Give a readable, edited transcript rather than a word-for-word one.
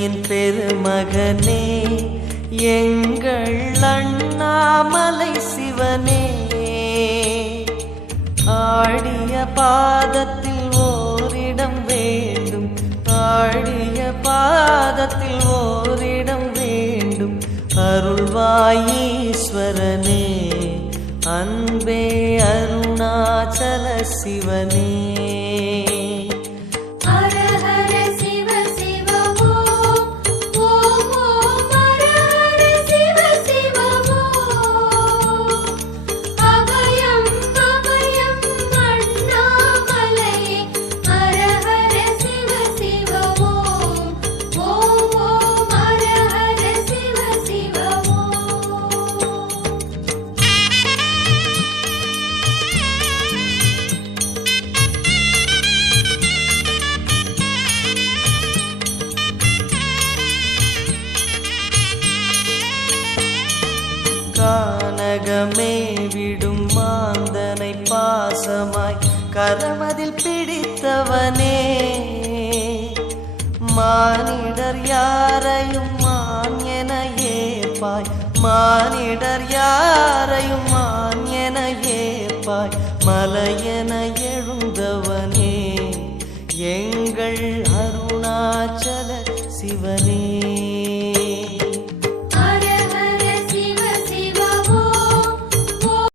மலையின் பெருமகனே எங்கள் அண்ணாமலை சிவனே, ஆடிய பாதத்தில் ஓரிடம் வேண்டும், ஆடிய பாதத்தில் ஓரிடம் வேண்டும். அருள்வாயீஸ்வரனே, அன்பே அருணாச்சல சிவனே. கானகமே விடும் மாந்தனை பாசமாய் கரமதில் பிடித்தவனே, மானிடர் யாரையும் மான் என ஏற்பாய், மானிடர் யாரையும் மான் என ஏற்பாய். மலையென எழுந்தவனே எங்கள் அருணாச்சல சிவனே.